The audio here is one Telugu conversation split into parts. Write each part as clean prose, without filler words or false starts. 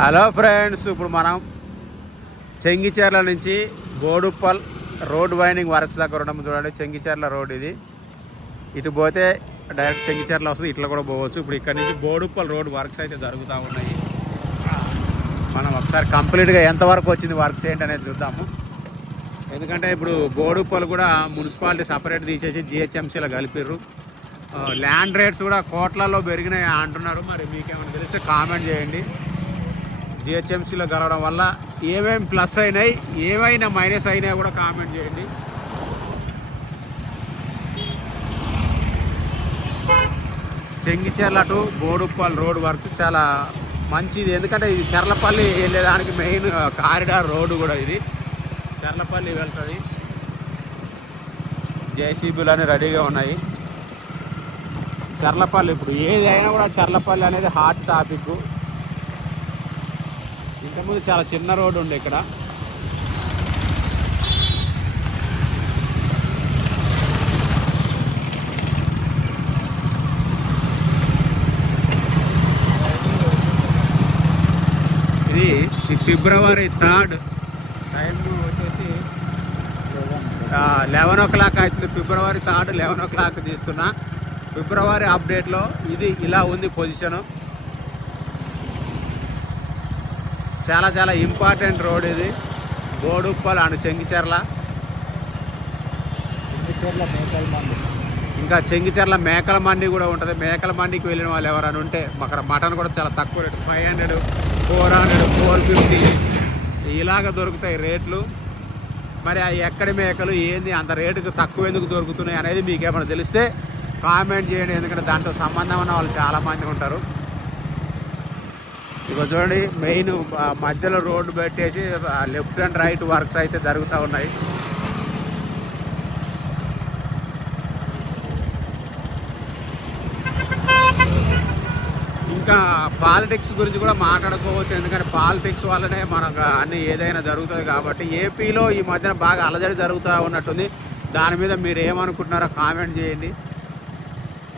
హలో ఫ్రెండ్స్, ఇప్పుడు మనం చెంగిచెర్ల నుంచి బోడుప్పల్ రోడ్ వైండింగ్ వర్క్స్ దగ్గర ఉన్నాము. చూడండి, చెంగిచెర్ల రోడ్ ఇది. ఇటు పోతే డైరెక్ట్ చెంగిచెర్ల వస్తుంది, ఇట్లా కూడా పోవచ్చు. ఇప్పుడు ఇక్కడ నుంచి బోడుప్పల్ రోడ్ వర్క్స్ అయితే జరుగుతూ ఉన్నాయి. మనం ఒకసారి కంప్లీట్గా ఎంతవరకు వచ్చింది వర్క్స్ ఏంటనేది చూద్దాము. ఎందుకంటే ఇప్పుడు బోడుప్పల్ కూడా మున్సిపాలిటీ సపరేట్ తీసేసి జిహెచ్ఎంసీలో కలిపిర్రు. ల్యాండ్ రేట్స్ కూడా కోట్లలో పెరిగినాయి అంటున్నారు. మరి మీకేమైనా తెలిస్తే కామెంట్ చేయండి. జిహెచ్ఎంసీలో కలవడం వల్ల ఏమేమి ప్లస్ అయినాయి, ఏమైనా మైనస్ అయినా కూడా కామెంట్ చేయండి. Chengicherla to Boduppal road work చాలా మంచిది. ఎందుకంటే ఇది చర్లపల్లి వెళ్ళేదానికి మెయిన్ కారిడార్ రోడ్డు కూడా ఇది. చర్లపల్లి వెళ్తుంది. జేసీబీలు అన్నీ రెడీగా ఉన్నాయి. చర్లపల్లి ఇప్పుడు ఏదైనా కూడా చర్లపల్లి అనేది హాట్ టాపిక్. ఇంతకుముందు చాలా చిన్న రోడ్డు ఉండే ఇక్కడ. ఇది ఫిబ్రవరి 3 టైం వచ్చేసి 11 o'clock అవుతుంది. ఫిబ్రవరి 3 11 o'clock తీస్తున్నా. ఫిబ్రవరి అప్డేట్లో ఇది ఇలా ఉంది పొజిషను. చాలా చాలా ఇంపార్టెంట్ రోడ్ ఇది. బోడుప్పల్ అండ్ చెంగిచెర్ల. ఇంకా చెంగిచెర్ల మేకల మండి కూడా ఉంటుంది. మేకల మండికి వెళ్ళిన వాళ్ళు ఎవరైనా ఉంటే అక్కడ మటన్ కూడా చాలా తక్కువ రేటు, 500, 400, 450 ఇలాగ దొరుకుతాయి రేట్లు. మరి అవి ఎక్కడి మేకలు ఏంది అంత రేటుకు తక్కువ ఎందుకు దొరుకుతున్నాయి అనేది మీకు ఏమైనా తెలిస్తే కామెంట్ చేయండి. ఎందుకంటే దాంట్లో సంబంధం ఉన్న వాళ్ళు చాలామంది ఉంటారు. ఇక చూడండి, మెయిన్ మధ్యలో రోడ్డు పెట్టేసి లెఫ్ట్ అండ్ రైట్ వర్క్స్ అయితే జరుగుతూ ఉన్నాయి. ఇంకా పాలిటిక్స్ గురించి కూడా మాట్లాడుకోవచ్చు. ఎందుకంటే పాలిటిక్స్ వల్లనే మనకు అన్ని ఏదైనా జరుగుతుంది కాబట్టి. ఏపీలో ఈ మధ్యన బాగా అలజడి జరుగుతూ ఉన్నట్టుంది. దాని మీద మీరు ఏమనుకుంటున్నారో కామెంట్ చేయండి.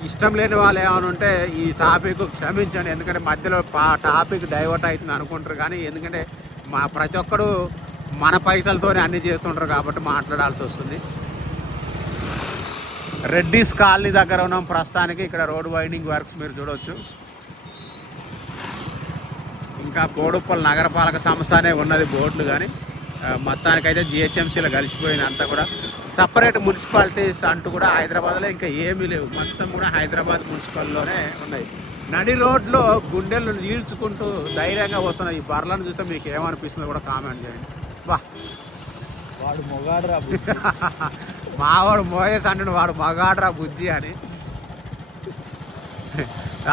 ఇష్టం లేని వాళ్ళు ఏమైనా ఉంటే ఈ టాపిక్ క్షమించండి. ఎందుకంటే మధ్యలో టాపిక్ డైవర్ట్ అవుతుంది అనుకుంటారు. కానీ ఎందుకంటే ప్రతి ఒక్కరు మన పైసలతోనే అన్నీ చేస్తుంటారు కాబట్టి మాట్లాడాల్సి వస్తుంది. రెడ్డిస్ కాలనీ దగ్గర ఉన్నాం ప్రస్తుతానికి. ఇక్కడ రోడ్ వైండింగ్ వర్క్స్ మీరు చూడవచ్చు. ఇంకా బోడుప్పల్ నగరపాలక సంస్థ అనే ఉన్నది బోర్డులు, కానీ మొత్తానికైతే జిహెచ్ఎంసీలో కలిసిపోయింది. అంతా కూడా సపరేట్ మున్సిపాలిటీస్ అంటూ కూడా హైదరాబాద్లో ఇంకా ఏమీ లేవు. మొత్తం కూడా హైదరాబాద్ మున్సిపల్లోనే ఉన్నాయి. నడి రోడ్లో గుండెలు ఈడ్చుకుంటూ ధైర్యంగా వస్తున్న ఈ బర్లను చూస్తే మీకు ఏమనిపిస్తుందో కూడా కామెంట్ చేయండి. వాడు మొగాడ్రా మావాడు మోయేస్ అంటున్నాడు, వాడు మగాడ్రా బుజ్జి అని.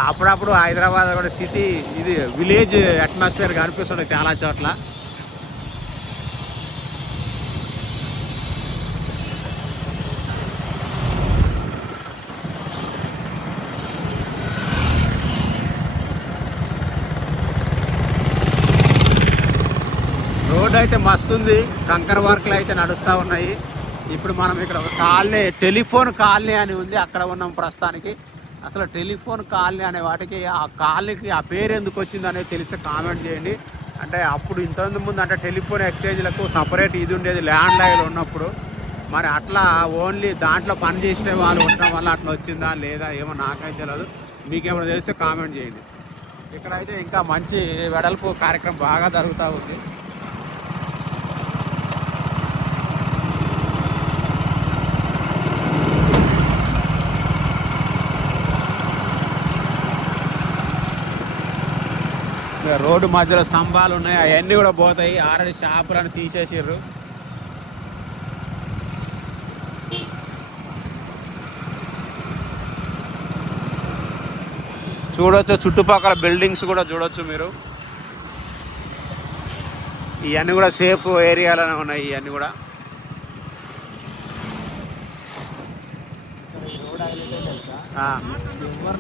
అప్పుడప్పుడు హైదరాబాద్ కూడా సిటీ ఇది విలేజ్ అట్మాస్ఫియర్ కనిపిస్తుంది చాలా చోట్ల. రోడ్ అయితే మస్తుంది. కంకర వర్క్లు అయితే నడుస్తూ ఉన్నాయి. ఇప్పుడు మనం ఇక్కడ కాలనీ, టెలిఫోన్ కాలనీ అని ఉంది, అక్కడ ఉన్నాం ప్రస్తుతానికి. అసలు టెలిఫోన్ కాలనీ అనే వాటికి ఆ కాలనీకి ఆ పేరు ఎందుకు వచ్చింది అనేది తెలిస్తే కామెంట్ చేయండి. అంటే అప్పుడు ఇంతకు ముందు అంటే టెలిఫోన్ ఎక్స్చేంజ్లకు సపరేట్ ఇది ఉండేది ల్యాండ్ లైన్ ఉన్నప్పుడు. మరి అట్లా ఓన్లీ దాంట్లో పని చేసే వాళ్ళు ఉండడం వల్ల అట్లా వచ్చిందా లేదా ఏమో నాకైతే తెలియదు. మీకేమైనా తెలిస్తే కామెంట్ చేయండి. ఇక్కడైతే ఇంకా మంచి వెడల్పు కార్యక్రమం బాగా జరుగుతూ ఉంది. రోడ్డు మధ్యలో స్తంభాలు ఉన్నాయి, అవన్నీ కూడా పోతాయి. ఆల్రెడీ షాపులను తీసేసారు. చూడొచ్చు, చుట్టుపక్కల బిల్డింగ్స్ కూడా చూడొచ్చు మీరు. ఇవన్నీ కూడా సేఫ్ ఏరియాలోనే ఉన్నాయి. ఇవన్నీ కూడా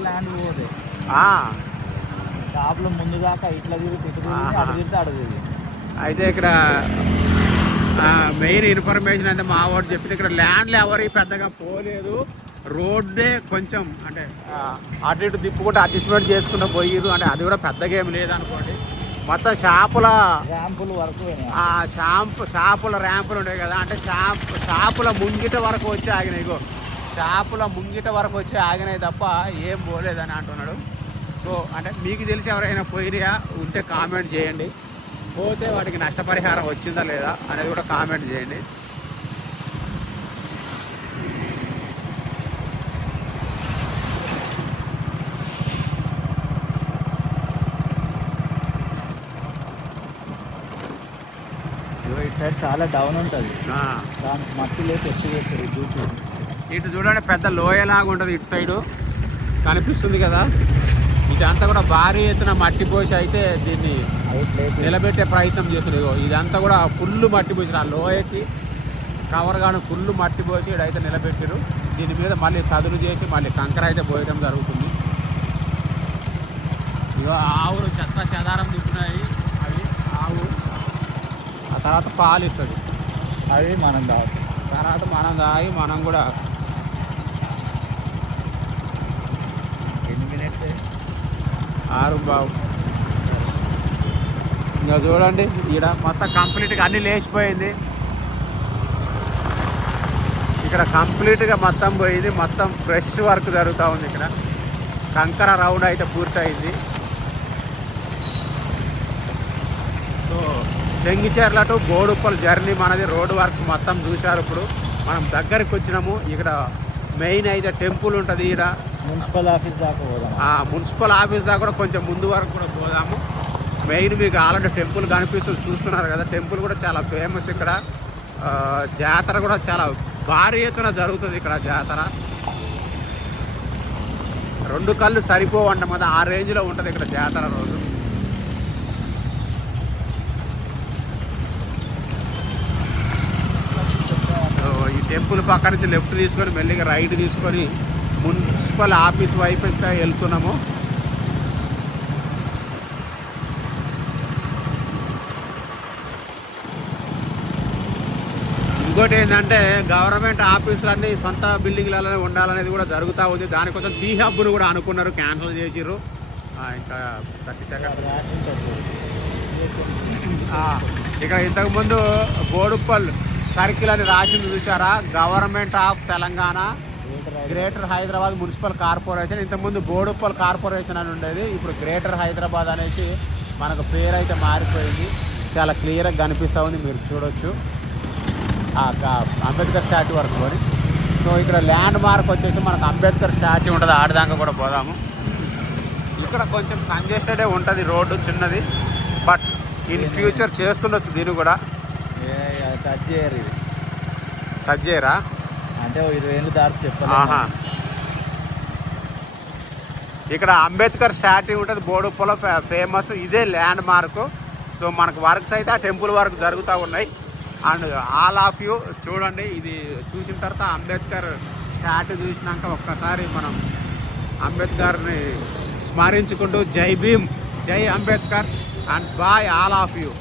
ల్యాండ్ పోదే షాప్లో ముందు దాకా ఇట్లా తిరిగితే అడుగుది. అయితే ఇక్కడ మెయిన్ ఇన్ఫర్మేషన్ అంటే మా వాడు చెప్పింది, ఇక్కడ ల్యాండ్లు ఎవరికి పెద్దగా పోలేదు. రోడ్డే కొంచెం అంటే అటు ఇటు తిప్పుకుంటే అడ్జస్ట్మెంట్ చేసుకుంటూ పోయిరు. అంటే అది కూడా పెద్దగా ఏం లేదనుకోండి. మొత్తం షాపుల ర్యాంపులు వరకు పోయినాయి. ఆ షాపుల ర్యాంపులు ఉంటాయి కదా, అంటే షాపుల ముంగిట వరకు వచ్చి ఆగినాయి. ఇగో షాపుల ముంగిట వరకు వచ్చి ఆగినాయి తప్ప ఏం పోలేదని అంటున్నాడు. సో అంటే మీకు తెలిసి ఎవరైనా పోయినా ఉంటే కామెంట్ చేయండి. పోతే వాటికి నష్టపరిహారం వచ్చిందా లేదా అనేది కూడా కామెంట్ చేయండి. ఇటు సైడ్ చాలా డౌన్ ఉంటుంది, ఆ, దానికి మట్టి లేసి ఎత్తు చేస్తారు దూకి. ఇటు చూడండి పెద్ద లోయలాగా ఉంటుంది ఇటు సైడు కనిపిస్తుంది కదా. ఇదంతా కూడా భారీ ఎత్తున మట్టి పోసి అయితే దీన్ని నిలబెట్టే ప్రయత్నం చేస్తున్నారు. ఇదంతా కూడా ఫుల్ మట్టి పోసి ఆ లోయకి కవర్ గాను ఫుల్ మట్టి పోసి ఇడైతే నిలబెట్టారు. దీని మీద మళ్ళీ చదును చేసి మళ్ళీ కంకర అయితే పోయడం జరుగుతుంది. ఇగో ఆవులు చెత్త చెదారం తింటున్నాయి. అవి ఆవు ఆ తర్వాత పాలు ఇస్తుంది. అవి మనం కాదు, తర్వాత మనం తాగి మనం కూడా 8 minutes 6 బావు. ఇంకా చూడండి ఇక్కడ మొత్తం కంప్లీట్గా అన్నీ లేచిపోయింది. ఇక్కడ కంప్లీట్గా మొత్తం పోయింది. మొత్తం ఫ్రెష్ వర్క్ జరుగుతూ ఉంది. ఇక్కడ కంకర రౌండ్ అయితే పూర్తయింది. So Chengicherla to Boduppal journey మనది. రోడ్ వర్క్స్ మొత్తం చూశారు. ఇప్పుడు మనం దగ్గరికి వచ్చినాము. ఇక్కడ మెయిన్ అయితే టెంపుల్ ఉంటుంది. ఇక్కడ మున్సిపల్ ఆఫీస్ దాకా పోదాం. మున్సిపల్ ఆఫీస్ దాకా కూడా కొంచెం ముందు వరకు కూడా పోదాము. మెయిన్ మీకు ఆల్రెడీ టెంపుల్ కనిపిస్తుంది, చూస్తున్నారు కదా. టెంపుల్ కూడా చాలా ఫేమస్. ఇక్కడ జాతర కూడా చాలా భారీ ఎత్తున జరుగుతుంది. ఇక్కడ జాతర 2 కళ్ళు సరిపోవంట మొదలు ఆ రేంజ్లో ఉంటుంది ఇక్కడ జాతర రోజు. ఈ టెంపుల్ పక్క నుంచి లెఫ్ట్ తీసుకొని మెల్లిగా రైట్ తీసుకొని మున్సిపల్ ఆఫీస్ వైపు అయితే వెళ్తున్నాము. ఇంకోటి ఏంటంటే గవర్నమెంట్ ఆఫీసులన్నీ సొంత బిల్డింగ్లలోనే ఉండాలనేది కూడా జరుగుతూ ఉంది. దానికోసం టీ హబ్ను కూడా అనుకున్నారు, క్యాన్సిల్ చేసిర్రు. ఇంకా 30 సెకండ్స్. ఇక్కడ ఇంతకుముందు బోడుప్పల్ సర్కిల్ అని రాసింది చూసారా, government of Telangana greater Hyderabad municipal corporation. ఇంతకుముందు బోడుప్పల్ కార్పొరేషన్ అని ఉండేది. ఇప్పుడు గ్రేటర్ హైదరాబాద్ అనేసి మనకు పేరు అయితే మారిపోయింది. చాలా క్లియర్గా కనిపిస్తూ ఉంది, మీరు చూడొచ్చు అంబేద్కర్ స్టాట్యూ వరకు పోయి. సో ఇక్కడ ల్యాండ్ మార్క్ వచ్చేసి మనకు అంబేద్కర్ స్టాట్యూ ఉంటుంది. ఆడదాకా కూడా పోదాము. ఇక్కడ కొంచెం కంజెస్టెడే ఉంటుంది రోడ్డు, చిన్నది. బట్ ఇన్ ఫ్యూచర్ చేస్తుండొచ్చు దీన్ని కూడా. టచ్ చేయరు, ఇది టచ్ చేయరా అంటే 20 ఏళ్ళు దాటి చెప్పాలి. ఇక్కడ అంబేద్కర్ స్టాట్యూ ఉంటుంది బోడుప్పలో ఫేమస్. ఇదే ల్యాండ్ మార్క్. సో మనకు వర్క్స్ అయితే ఆ టెంపుల్ వర్క్ జరుగుతూ ఉన్నాయి. అండ్ ఆల్ ఆఫ్ యూ చూడండి. ఇది చూసిన తర్వాత అంబేద్కర్ స్టాట్యూ చూసినాక ఒక్కసారి మనం అంబేద్కర్ని స్మరించుకుంటూ Jai Bhim, Jai Ambedkar and bye all of you.